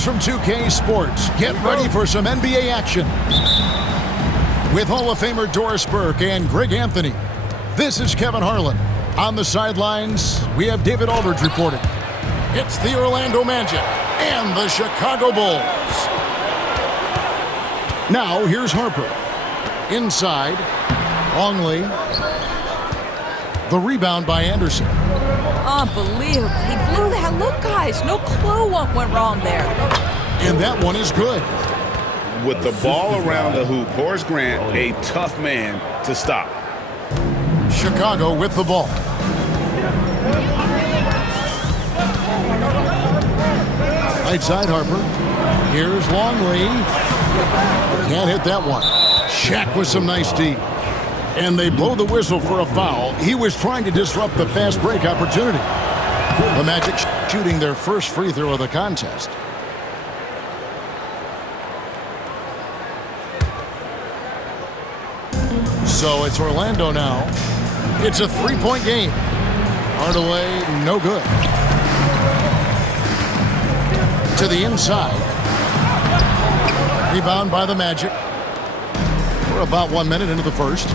Greetings from 2K Sports. Get ready for some NBA action. With Hall of Famer Doris Burke and Greg Anthony, this is Kevin Harlan. On the sidelines, we have David Aldridge reporting. It's the Orlando Magic and the Chicago Bulls. Now, here's Harper. Inside, Longley. The rebound by Anderson. Unbelievable. He blew that. Look, guys, no clue what went wrong there. And that one is good. With the ball around the hoop, Horace Grant, a tough man to stop. Chicago with the ball. Right side, Harper. Here's Longley. Can't hit that one. Shaq with some nice D. And they blow the whistle for a foul. He was trying to disrupt the fast break opportunity. The Magic shooting their first free throw of the contest. So it's Orlando now. It's a three-point game. Hardaway, no good. To the inside. Rebound by the Magic. We're about 1 minute into the first.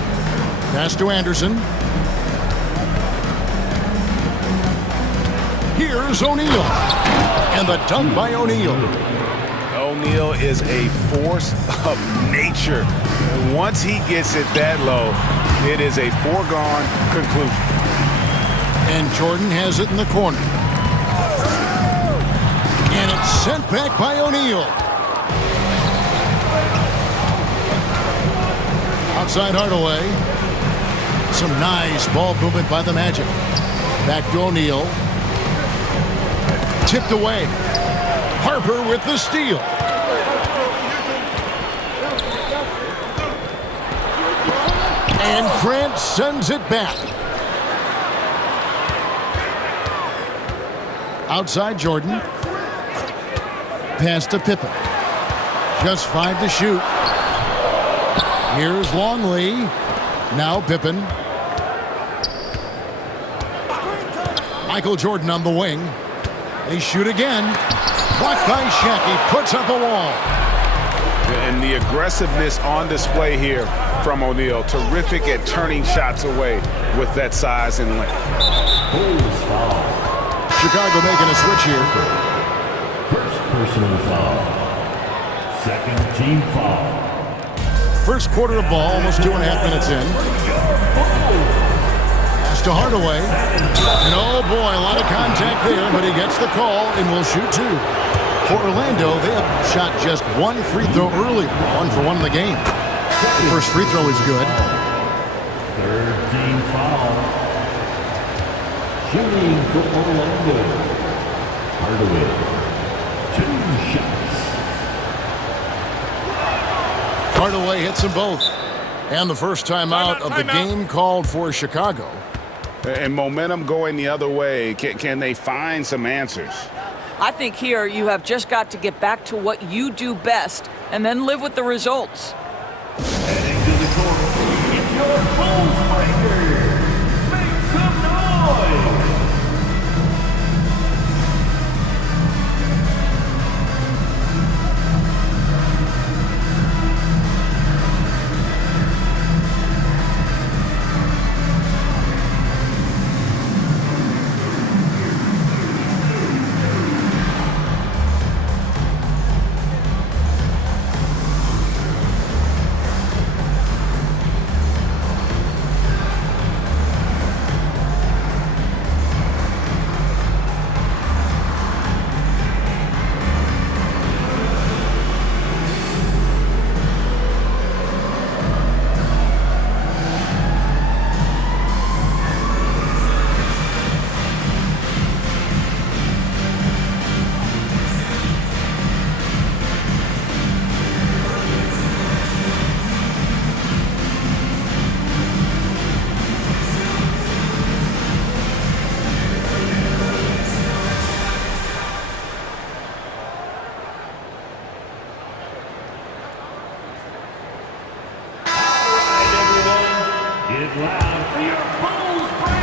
Pass to Anderson. Here's O'Neal. And the dunk by O'Neal. O'Neal is a force of nature. And once he gets it that low, it is a foregone conclusion. And Jordan has it in the corner. And it's sent back by O'Neal. Outside Hardaway. Some nice ball movement by the Magic. Back to O'Neal. Tipped away. Harper with the steal. And Grant sends it back. Outside Jordan. Pass to Pippen. Just 5 to shoot. Here's Longley. Now Pippen. Michael Jordan on the wing. They shoot again. Blocked by Shaq. He puts up a wall. And the aggressiveness on display here from O'Neal. Terrific at turning shots away with that size and length. Chicago making a switch here. First personal foul. Second team foul. First quarter of ball, almost 2.5 minutes in. Pass to Hardaway. And oh boy, a lot of contact there, but he gets the call and will shoot 2. For Orlando, they have shot just 1 free throw earlier. 1 for 1 in the game. The first free throw is good. Third team foul. Shooting for Orlando. Hardaway. 2 shots. Hardaway hits them both. And the first timeout of the game called for Chicago. And momentum going the other way. Can they find some answers? I think here you have just got to get back to what you do best and then live with the results. Heading to the corner. It's your Bulls breaker. Make some noise.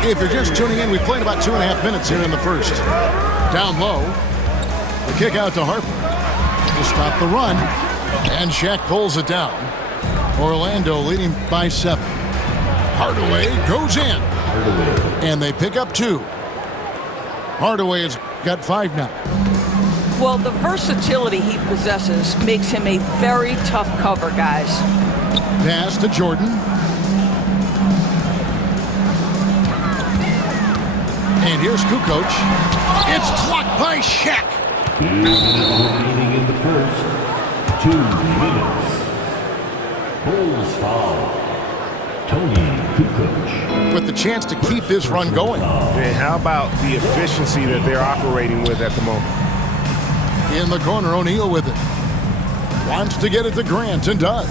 If you're just tuning in, we played about 2.5 minutes here in the first. Down low, the kick out to Harper. to stop the run. And Shaq pulls it down. Orlando leading by 7. Hardaway goes in. And they pick up 2. Hardaway has got 5 now. Well, the versatility he possesses makes him a very tough cover, guys. Pass to Jordan. And here's Kukoc. It's blocked by Shaq. 2 minutes remaining in the first. 2 minutes. Bulls foul. Tony Kukoc. With the chance to keep this run going. And how about the efficiency that they're operating with at the moment? In the corner, O'Neal with it. Wants to get it to Grant and does.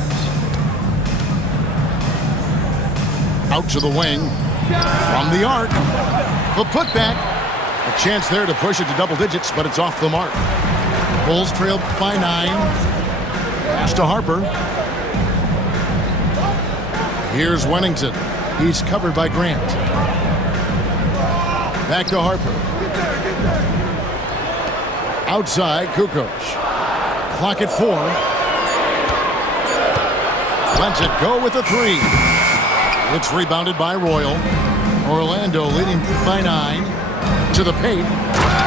Out to the wing. From the arc. The putback. A chance there to push it to double digits, but it's off the mark. Bulls trail by 9. Pass to Harper. Here's Wennington. He's covered by Grant. Back to Harper. Outside, Kukoc. Clock at 4. Lets it go with a 3. It's rebounded by Royal. Orlando leading by 9. To the paint.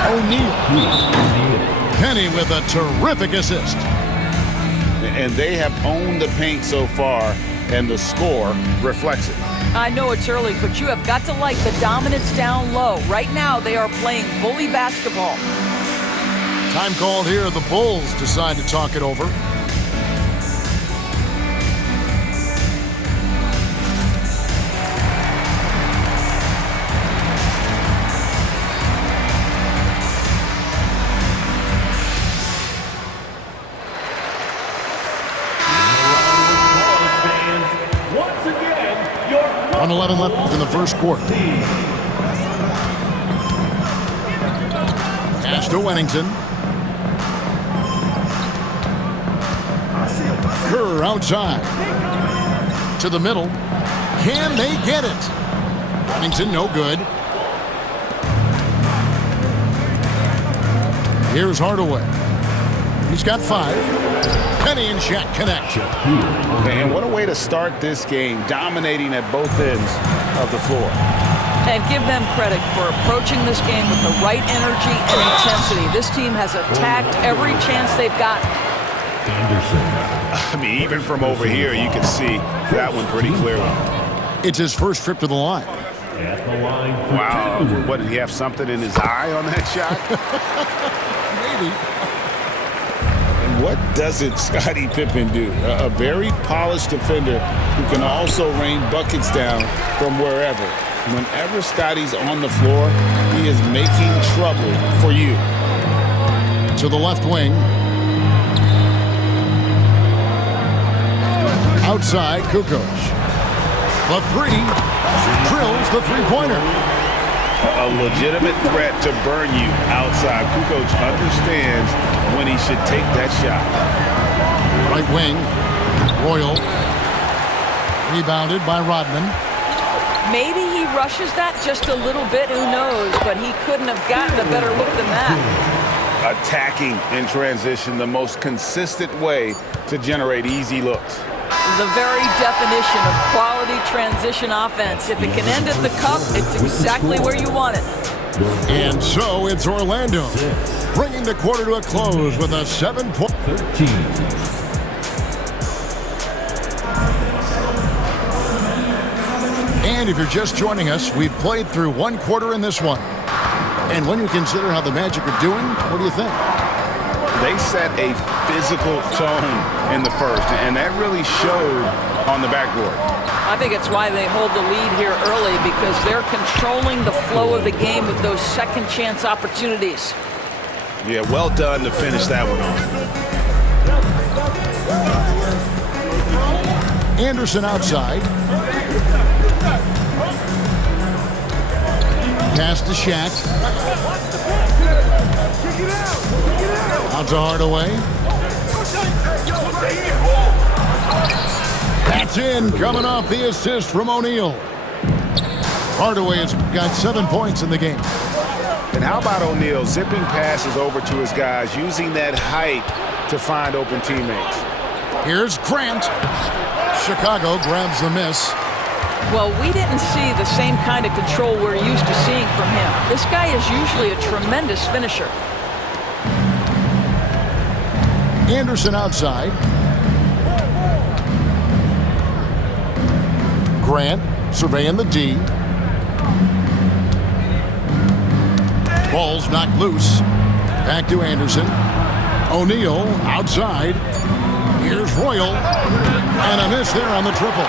O'Neal. Penny with a terrific assist. And they have owned the paint so far, and the score reflects it. I know it's early, but you have got to like the dominance down low. Right now, they are playing bully basketball. Time called here. The Bulls decide to talk it over. Once again, your 1:11 left in the first quarter. Pass to Wennington. Kerr outside. To the middle. Can they get it? Wennington no good. Here's Hardaway. He's got 5. Penny and Shaq connect. And what a way to start this game, dominating at both ends of the floor. And give them credit for approaching this game with the right energy and intensity. This team has attacked every chance they've got. I mean, even from over here, you can see that one pretty clearly. It's his first trip to the line. At the line for Wow. 2. What, did he have something in his eye on that shot? Maybe. And what doesn't Scottie Pippen do? A very polished defender who can also rain buckets down from wherever. Whenever Scottie's on the floor, he is making trouble for you. To the left wing. Outside, Kukoc. The 3. Drills the three-pointer. A legitimate threat to burn you outside. Kukoc understands when he should take that shot. Right wing. Royal. Rebounded by Rodman. Maybe he rushes that just a little bit, who knows, but he couldn't have gotten a better look than that. Attacking in transition, the most consistent way to generate easy looks. The very definition of quality transition offense. If it can end at the cup, it's exactly where you want it. And so it's Orlando, bringing the quarter to a close with a 7-point. 13. And if you're just joining us, we've played through 1 quarter in this one. And when you consider how the Magic are doing, what do you think? They set a physical tone in the first, and that really showed on the backboard. I think it's why they hold the lead here early, because they're controlling the flow of the game with those second chance opportunities. Yeah, well done to finish that one off. Anderson outside. Pass to Shaq. Out to Hardaway. That's in, coming off the assist from O'Neal. Hardaway has got 7 points in the game. And how about O'Neal zipping passes over to his guys, using that height to find open teammates. Here's Grant. Chicago grabs the miss. Well, we didn't see the same kind of control we're used to seeing from him. This guy is usually a tremendous finisher. Anderson outside. Grant surveying the D. Ball's knocked loose. Back to Anderson. O'Neal outside. Here's Royal. And a miss there on the triple.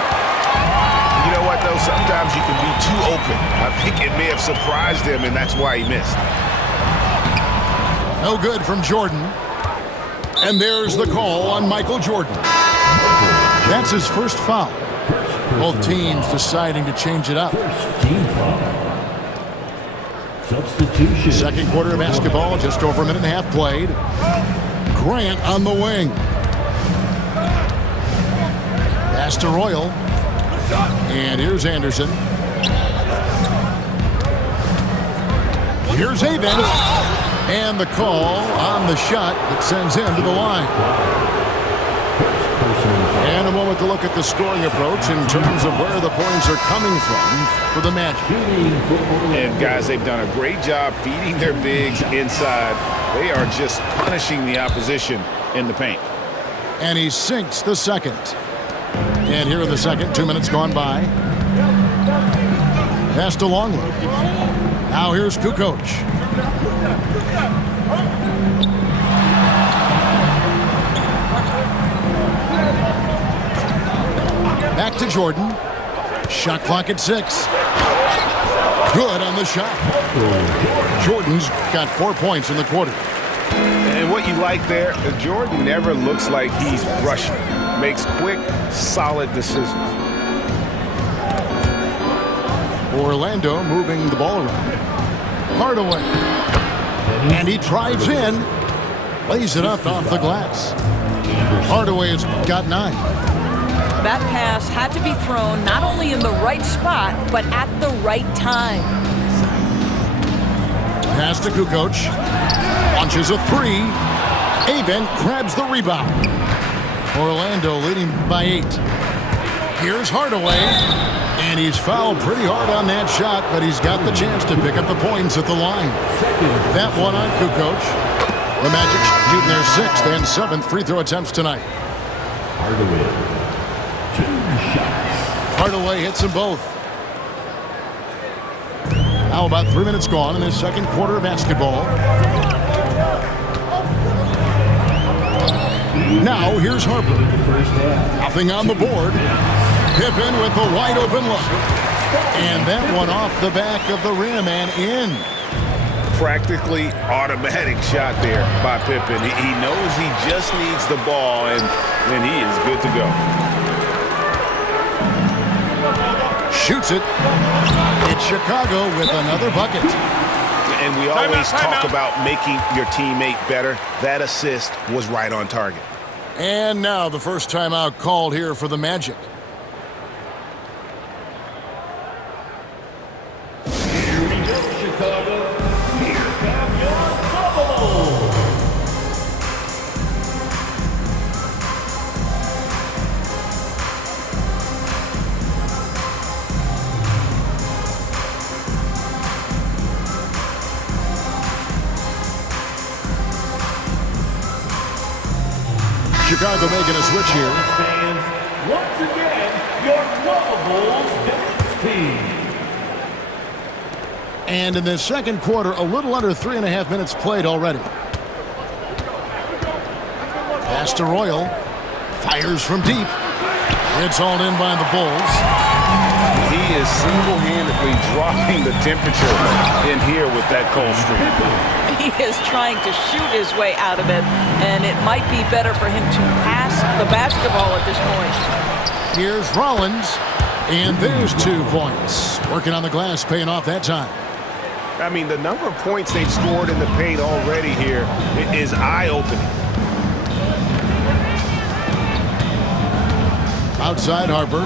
You know what, though? Sometimes you can be too open. I think it may have surprised him, and that's why he missed. No good from Jordan. And there's the call on Michael Jordan. That's his first foul. Both teams deciding to change it up. Team foul. Substitution. Second quarter of basketball, just over a minute and a half played. Grant on the wing. Pass to Royal. And here's Anderson. Here's Avent. And the call on the shot that sends him to the line. And a moment to look at the scoring approach in terms of where the points are coming from for the Magic. And guys, they've done a great job feeding their bigs inside. They are just punishing the opposition in the paint. And he sinks the second. And here in the second, 2 minutes gone by. Pass to Longley. Now here's Kukoc. Back to Jordan. Shot clock at 6. Good on the shot. Jordan's got 4 points in the quarter. And what you like there, Jordan never looks like he's rushing. Makes quick, solid decisions. Orlando moving the ball around. Hardaway. And he drives in. Lays it up off the glass. Hardaway has got 9. That pass had to be thrown not only in the right spot, but at the right time. Pass to Kukoc. Launches a 3. Avent grabs the rebound. Orlando leading by 8. Here's Hardaway. And he's fouled pretty hard on that shot, but he's got the chance to pick up the points at the line. That one on Kukoc. The Magic shooting their 6th and 7th free throw attempts tonight. Hardaway. 2 shots. Hardaway hits them both. Now about 3 minutes gone in this second quarter of basketball. Now here's Harper. Nothing on the board. Pippen with the wide open look. And that one off the back of the rim and in. Practically automatic shot there by Pippen. He knows he just needs the ball, and then he is good to go. Shoots it. It's Chicago with another bucket. And we always talk about making your teammate better. That assist was right on target. And now the first timeout called here for the Magic. Here we go, Chicago. Here come your Bubbles. Chicago making a switch here. Fans, once again, your Bubbles dance team. And in the second quarter, a little under 3.5 minutes played already. Pass to Royal. Fires from deep. It's hauled in by the Bulls. He is single-handedly dropping the temperature in here with that cold streak. He is trying to shoot his way out of it, and it might be better for him to pass the basketball at this point. Here's Rollins, and there's 2 points. Working on the glass, paying off that time. I mean, the number of points they've scored in the paint already here is eye-opening. Outside Harper.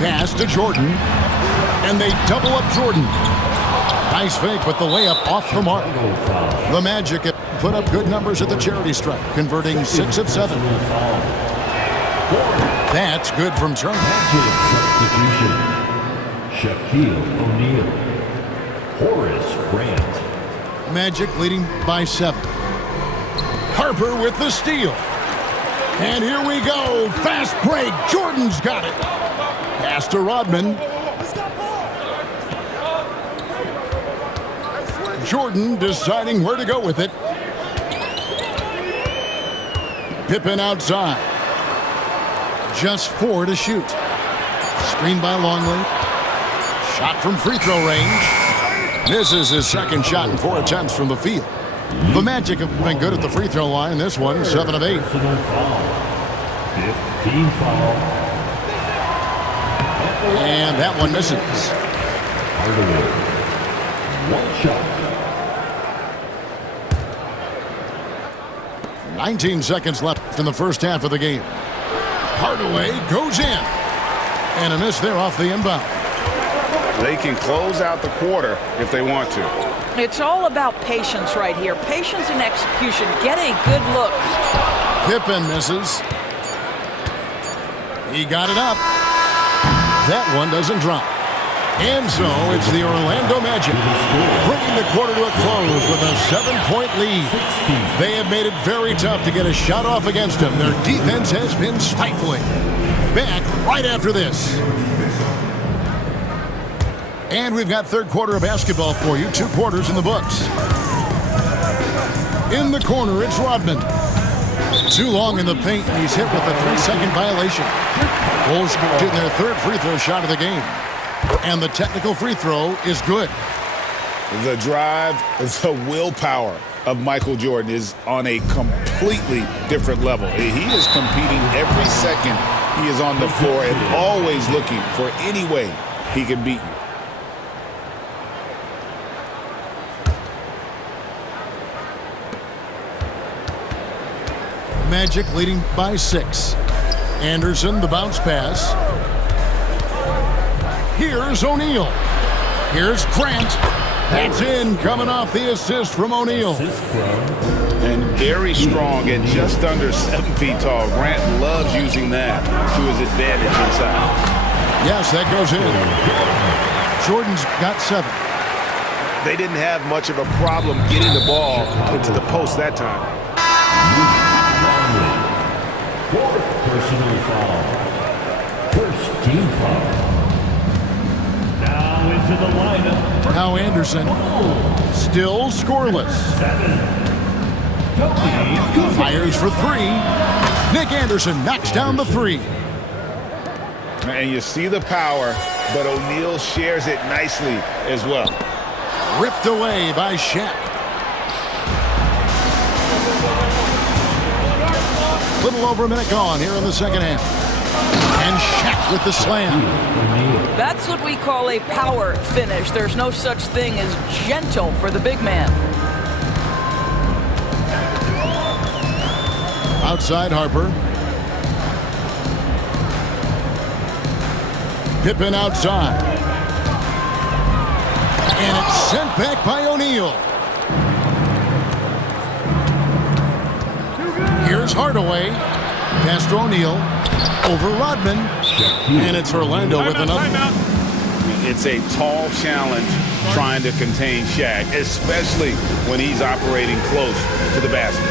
Pass to Jordan. And they double up Jordan. Nice fake, but the layup off the mark. Technical foul. The Magic have put up good numbers at the charity stripe, converting 6 of 7. Personal foul. That's good from Turner. Magic substitution. Shaquille O'Neal. Horace Grant. Magic leading by 7. Harper with the steal. And here we go. Fast break. Jordan's got it. Pass to Rodman. Jordan deciding where to go with it. Pippen outside. Just 4 to shoot. Screen by Longley. Shot from free throw range. Misses his second shot in 4 attempts from the field. The Magic have been good at the free throw line. This one, 7 of 8. Personal foul. 15 foul. And that one misses. Hardaway. 1 shot. 19 seconds left in the first half of the game. Hardaway goes in. And a miss there off the inbound. They can close out the quarter if they want to. It's all about patience right here. Patience and execution. Get a good look. Pippen misses. He got it up. That one doesn't drop. And so it's the Orlando Magic bringing the quarter to a close with a 7-point lead. They have made it very tough to get a shot off against them. Their defense has been stifling. Back right after this. And we've got third quarter of basketball for you. 2 quarters in the books. In the corner, it's Rodman. Too long in the paint, and he's hit with a 3-second violation. Bulls getting their third free throw shot of the game. And the technical free throw is good. The drive, the willpower of Michael Jordan is on a completely different level. He is competing every second he is on the floor and always looking for any way he can beat you. Magic leading by 6. Anderson, the bounce pass. Here's O'Neal. Here's Grant. That's in, coming off the assist from O'Neal. And very strong at just under 7 feet tall. Grant loves using that to his advantage inside. Yes, that goes in. Jordan's got 7. They didn't have much of a problem getting the ball into the post that time. 4th personal foul. First team foul. Now into the lineup. Now Anderson, still scoreless. 7. Tony Fires for 3. Nick Anderson knocks down the 3. And you see the power, but O'Neal shares it nicely as well. Ripped away by Shaq. Little over a minute gone here in the second half. And Shaq with the slam. That's what we call a power finish. There's no such thing as gentle for the big man. Outside Harper. Pippen outside. And it's sent back by O'Neal. Here's Hardaway. Pass to O'Neal. Over Rodman. And it's Orlando with another. It's a tall challenge trying to contain Shaq, especially when he's operating close to the basket.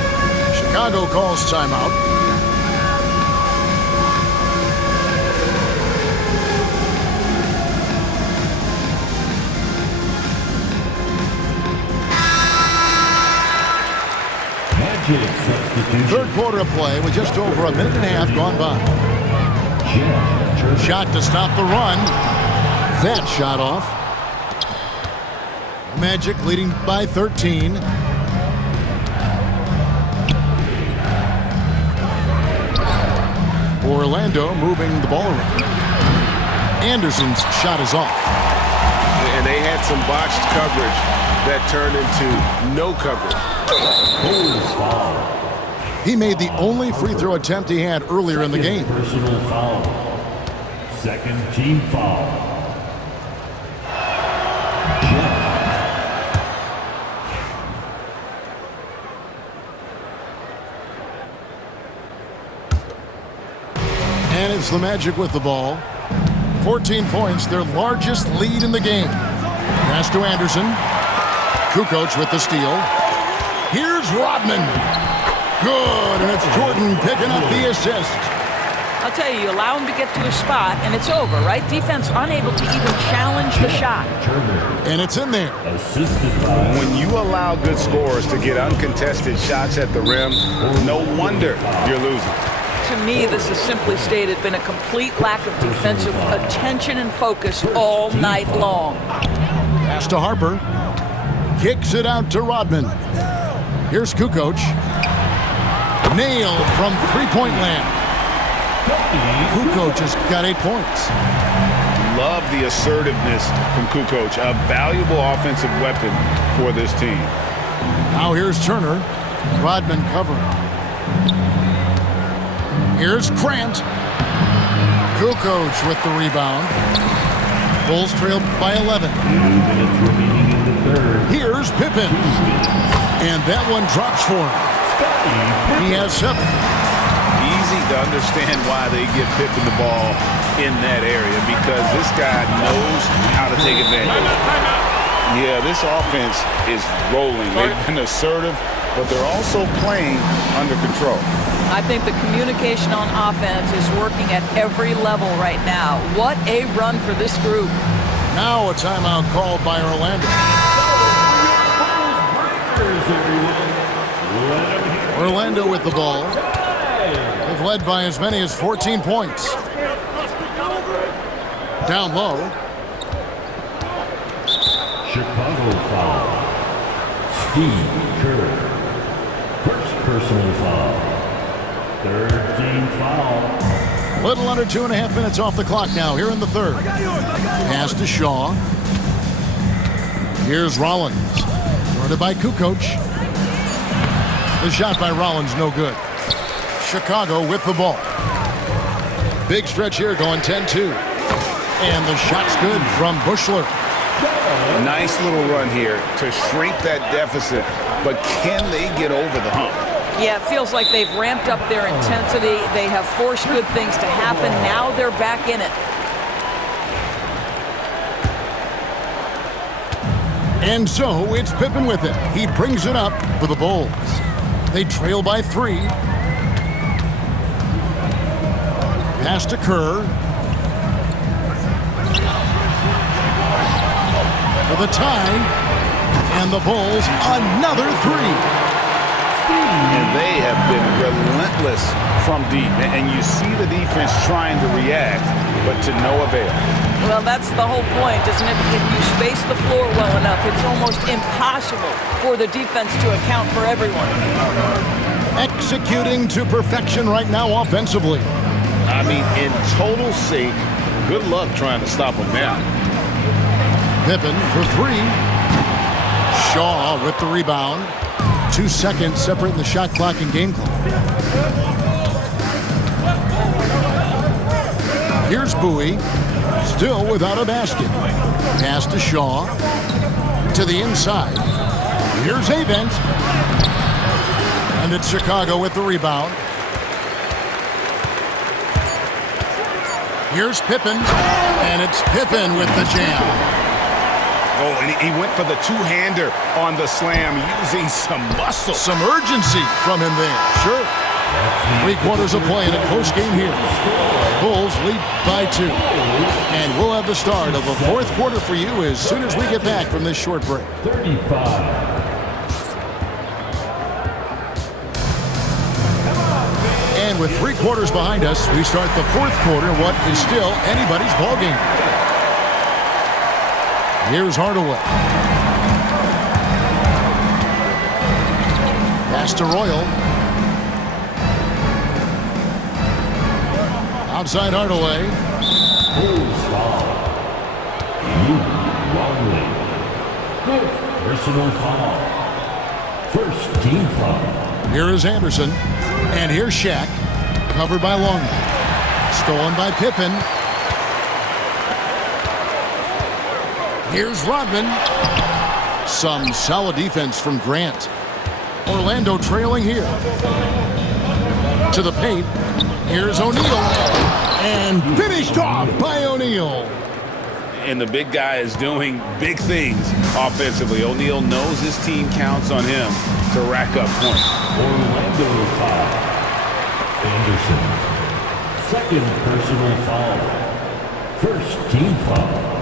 Chicago calls timeout. Magic substitution. Third quarter of play with just over a minute and a half gone by. Shot to stop the run. That shot off. Magic leading by 13. Orlando moving the ball around. Anderson's shot is off. And they had some botched coverage that turned into no coverage. He made the only free throw attempt he had earlier in the game. Personal foul. Second team foul. And it's the Magic with the ball. 14 points, their largest lead in the game. Pass to Anderson. Kukoc with the steal. Here's Rodman. Good, and it's Jordan picking up the assist. I'll tell you, you allow him to get to a spot, and it's over, right? Defense unable to even challenge the shot. And it's in there. When you allow good scorers to get uncontested shots at the rim, no wonder you're losing. To me, this is simply stated been a complete lack of defensive attention and focus all night long. Pass to Harper. Kicks it out to Rodman. Here's Kukoc. Nailed from three-point land. Kukoc has got 8 points. Love the assertiveness from Kukoc, a valuable offensive weapon for this team. Now here's Turner. Rodman covering. Here's Grant. Kukoc with the rebound. Bulls trail by 11. Here's Pippen. And that one drops for him. He has 7. Easy to understand why they give Pippen the ball in that area, because this guy knows how to take advantage. Yeah, this offense is rolling. They've been assertive, but they're also playing under control. I think the communication on offense is working at every level right now. What a run for this group. Now a timeout called by Orlando. Orlando with the ball. They've led by as many as 14 points. Down low. Chicago foul. Steve Kerr. First personal foul. 13 foul. Little under 2.5 minutes off the clock now here in the third. Pass to Shaw. Here's Rollins. Guarded by Kukoc. The shot by Rollins no good. Chicago with the ball. Big stretch here going 10-2. And the shot's good from Buechler. Nice little run here to shrink that deficit, but can they get over the hump? Yeah, it feels like they've ramped up their intensity. They have forced good things to happen. Now they're back in it. And so it's Pippen with it. He brings it up for the Bulls. They trail by 3. Pass to Kerr. For the tie. And the Bulls, another 3. And they have been relentless from deep. And you see the defense trying to react, but to no avail. Well, that's the whole point, isn't it? If you space the floor well enough, it's almost impossible for the defense to account for everyone. Executing to perfection right now offensively. I mean, in total sync. Good luck trying to stop them now. Pippen for 3. Shaw with the rebound. 2 seconds separating the shot clock and game clock. Here's Bowie, still without a basket. Pass to Shaw. To the inside. Here's Avent. And it's Chicago with the rebound. Here's Pippen. And it's Pippen with the jam. Oh, and he went for the two-hander on the slam, using some muscle. Some urgency from him there. Sure. 3 quarters of play in a close game here. Bulls lead by 2. And we'll have the start of the 4th quarter for you as soon as we get back from this short break. 35. And with 3 quarters behind us, we start the 4th quarter, what is still anybody's ballgame. Here's Hardaway. Pass to Royal. Outside Hardaway. Bulls foul. Longley. 5th personal foul. First team foul. Here is Anderson. And here's Shaq. Covered by Longley. Stolen by Pippen. Here's Rodman. Some solid defense from Grant. Orlando trailing here. To the paint. Here's O'Neal. And finished off by O'Neal. And the big guy is doing big things offensively. O'Neal knows his team counts on him to rack up points. Orlando foul. Anderson. Second personal foul. First team foul.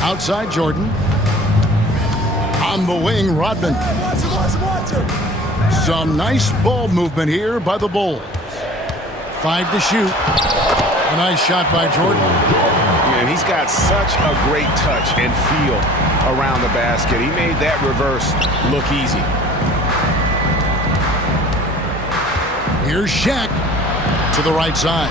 Outside Jordan. On the wing, Rodman. Some nice ball movement here by the Bulls. 5 to shoot. A nice shot by Jordan. And he's got such a great touch and feel around the basket. He made that reverse look easy. Here's Shaq to the right side.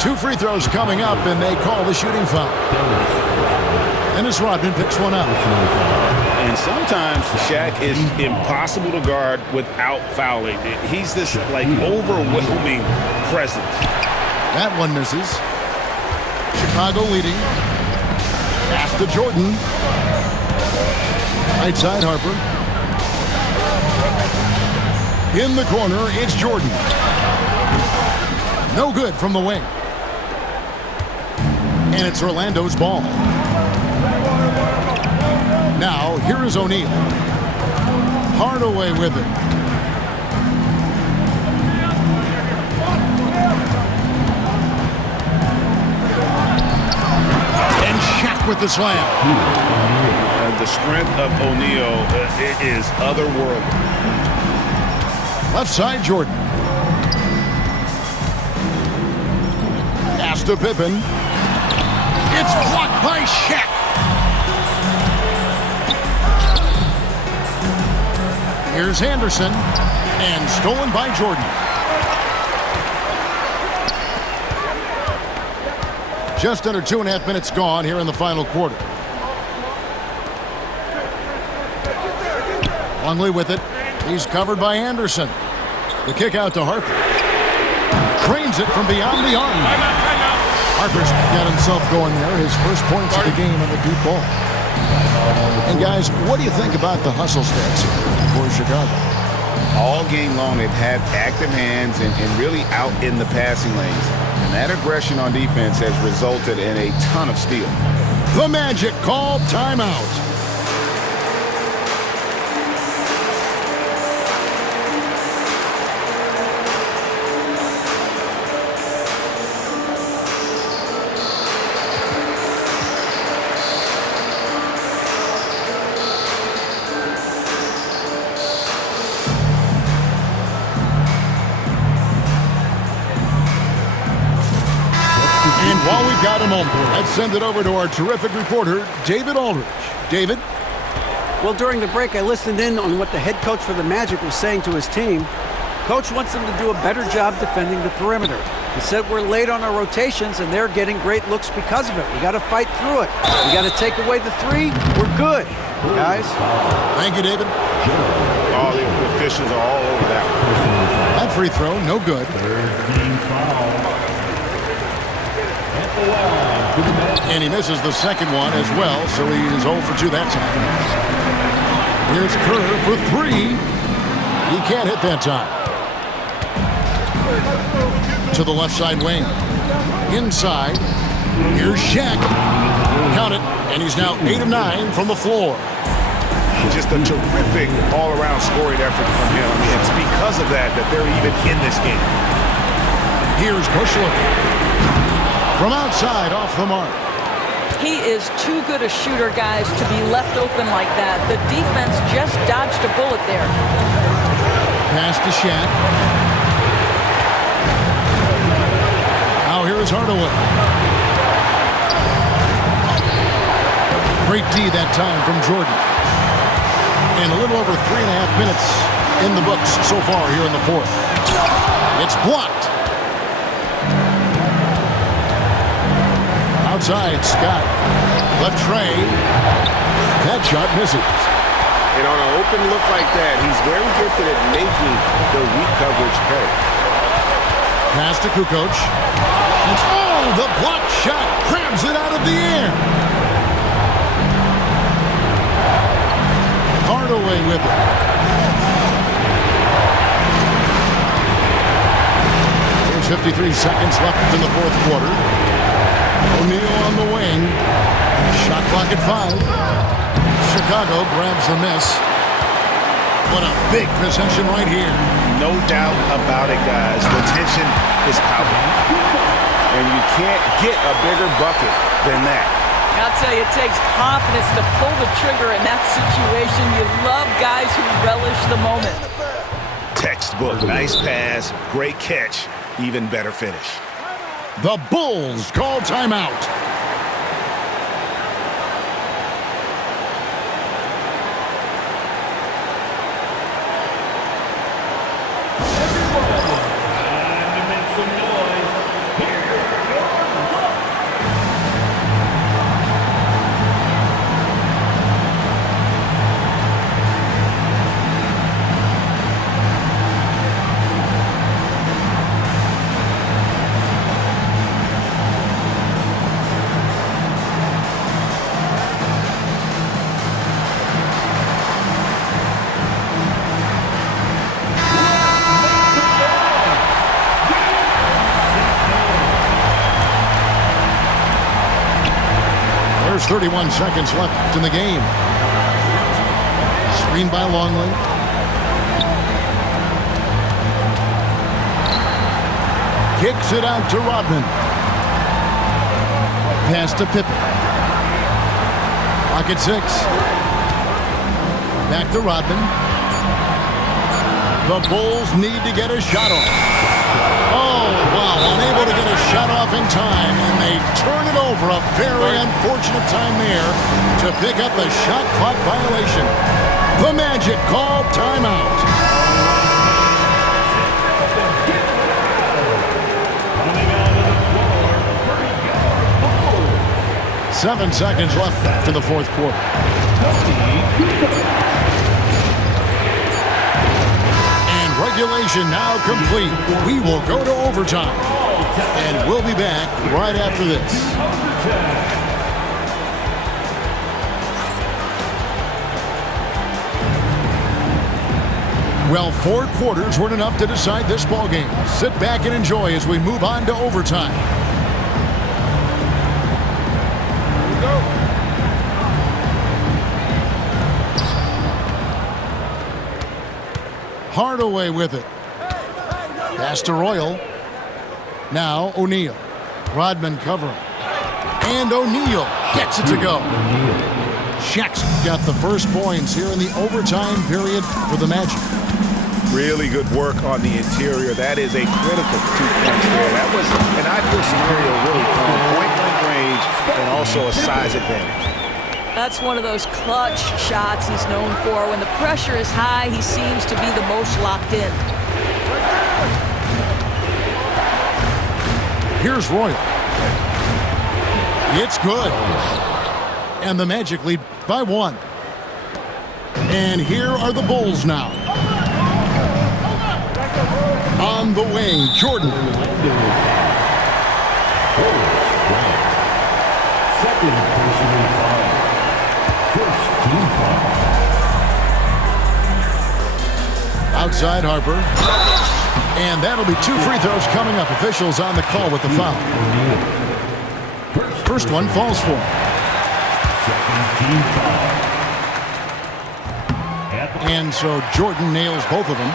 Two free throws coming up, and they call the shooting foul. Dennis Rodman picks one up. And sometimes Shaq is impossible to guard without fouling. He's this, like, overwhelming presence. That one misses. Chicago leading. Pass to Jordan. Right side, Harper. In the corner, it's Jordan. No good from the wing. And it's Orlando's ball. Now, here is O'Neal. Hardaway with it. And Shaq with the slam. The strength of O'Neal is otherworldly. Left side, Jordan. Pass to Pippen. It's blocked by Shaq. Here's Anderson, and stolen by Jordan. Just under 2.5 minutes gone here in the final quarter. Longley with it. He's covered by Anderson. The kick out to Harper. Trains it from beyond the arc. Harper's got himself going there. His first points of the game on the deep ball. And guys, what do you think about the hustle stats for Chicago? All game long, they've had active hands and really out in the passing lanes. And that aggression on defense has resulted in a ton of steals. The Magic called timeout. And while we've got a moment, let's send it over to our terrific reporter, David Aldridge. David? Well, during the break, I listened in on what the head coach for the Magic was saying to his team. Coach wants them to do a better job defending the perimeter. He said we're late on our rotations, and they're getting great looks because of it. We got to fight through it. We got to take away the three. We're good, guys. Thank you, David. All the officials are all over that one. That free throw, no good. And he misses the second one as well, so he is 0 for 2 that time. Here's Kerr for 3. He can't hit that time. To the left side wing. Inside. Here's Shaq. Count it. And he's now 8 of 9 from the floor. Just a terrific all-around scoring effort from him. I mean, it's because of that they're even in this game. Here's Bushler. From outside, off the mark. He is too good a shooter, guys, to be left open like that. The defense just dodged a bullet there. Pass to Shaq. Now here is Hardaway. Great D that time from Jordan. And a little over 3.5 minutes in the books so far here in the fourth. It's blocked. Outside, Scott. The tray. That shot misses. And on an open look like that, he's very gifted at making the weak coverage pay. Pass to Kukoc. And the block shot grabs it out of the air. Hardaway with it. There's 53 seconds left in the fourth quarter. O'Neal on the wing. Shot clock at 5. Chicago grabs the miss. What a big possession right here. No doubt about it, guys. The tension is palpable. And you can't get a bigger bucket than that. I'll tell you, it takes confidence to pull the trigger in that situation. You love guys who relish the moment. Textbook. Nice pass. Great catch. Even better finish. The Bulls call timeout. There's 31 seconds left in the game. Screen by Longley. Kicks it out to Rodman. Pass to Pippen. Clock at 6. Back to Rodman. The Bulls need to get a shot off. Oh, wow, unable to get a shot off in time, and they turn it over. A very unfortunate time there to pick up a shot clock violation. The Magic called timeout. Coming out of the floor, 7 seconds left in the fourth quarter. Regulation now complete. We will go to overtime. And we'll be back right after this. Well, 4 quarters weren't enough to decide this ballgame. Sit back and enjoy as we move on to overtime. Here we go. Hardaway with it. Pass to Royal. Now O'Neal. Rodman covering. And O'Neal gets it to go. Shaq's got the first points here in the overtime period for the Magic. Really good work on the interior. That is a critical 2 points there. That was an ideal scenario, really, from point-blank range and also a size advantage. That's one of those clutch shots he's known for. When the pressure is high, he seems to be the most locked in. Here's Royal. It's good. And the Magic lead by 1. And here are the Bulls now. On the wing, Jordan. second personal foul. First team foul. Outside Harper. And that'll be 2 free throws coming up. Officials on the call with the foul. First one falls for him. Second team foul. And so Jordan nails both of them.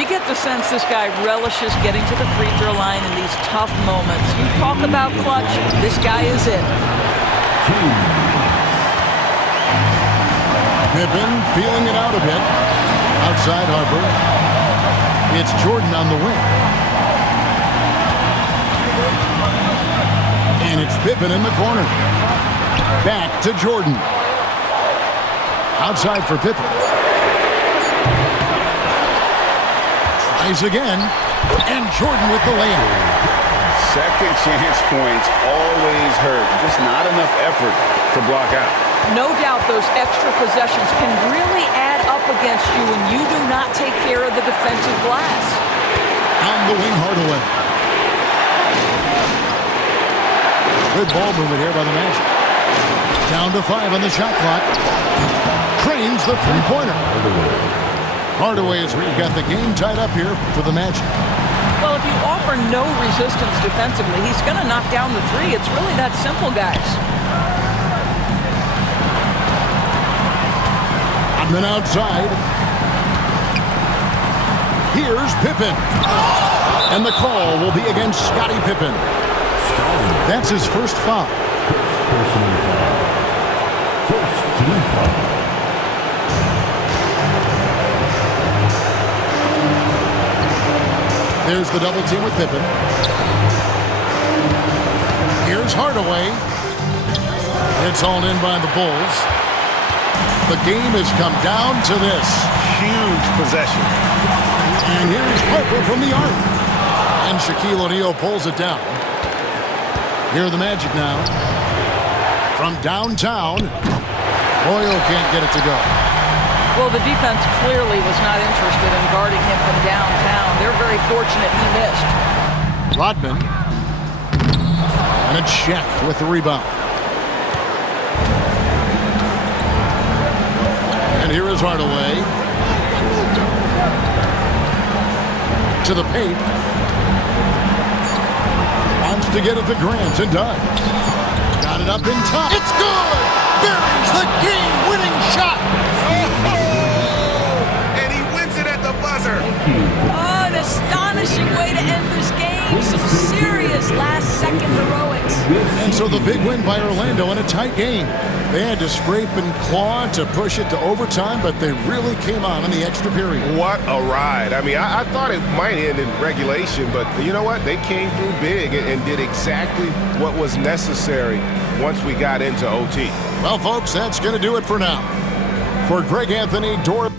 You get the sense this guy relishes getting to the free throw line in these tough moments. You talk about clutch, this guy is it. Pippen feeling it out a bit. Outside Harper. It's Jordan on the wing. And it's Pippen in the corner. Back to Jordan. Outside for Pippen. Tries again. And Jordan with the layup. Second chance points always hurt. Just not enough effort to block out. No doubt those extra possessions can really add up against you when you do not take care of the defensive glass. On the wing, Hardaway. Good ball movement here by the Magic. Down to 5 on the shot clock. drains the three-pointer. Hardaway has got the game tied up here for the Magic. Well, if you offer no resistance defensively, he's going to knock down the three. It's really that simple, guys. And then outside, here's Pippen. And the call will be against Scottie Pippen. That's his first foul. Personal foul. First team foul. There's the double team with Pippen. Here's Hardaway. It's hauled in by the Bulls. The game has come down to this. Huge possession. And here's Harper from the arc. And Shaquille O'Neal pulls it down. Here are the Magic now. From downtown, Boyle can't get it to go. Well, the defense clearly was not interested in guarding him from downtown. They're very fortunate he missed. Rodman. And it's Shaq with the rebound. And here is Hardaway. To the paint. Wants to get at the Grant and does. Got it up in time. It's good! Buries the game-winning shot! And he wins it at the buzzer. Oh, an astonishing way to end this game. Some serious last-second heroics. And so the big win by Orlando in a tight game. They had to scrape and claw to push it to overtime, but they really came on in the extra period. What a ride. I mean, I thought it might end in regulation, but you know what? They came through big and did exactly what was necessary once we got into OT. Well, folks, that's going to do it for now. For Greg Anthony, Dor.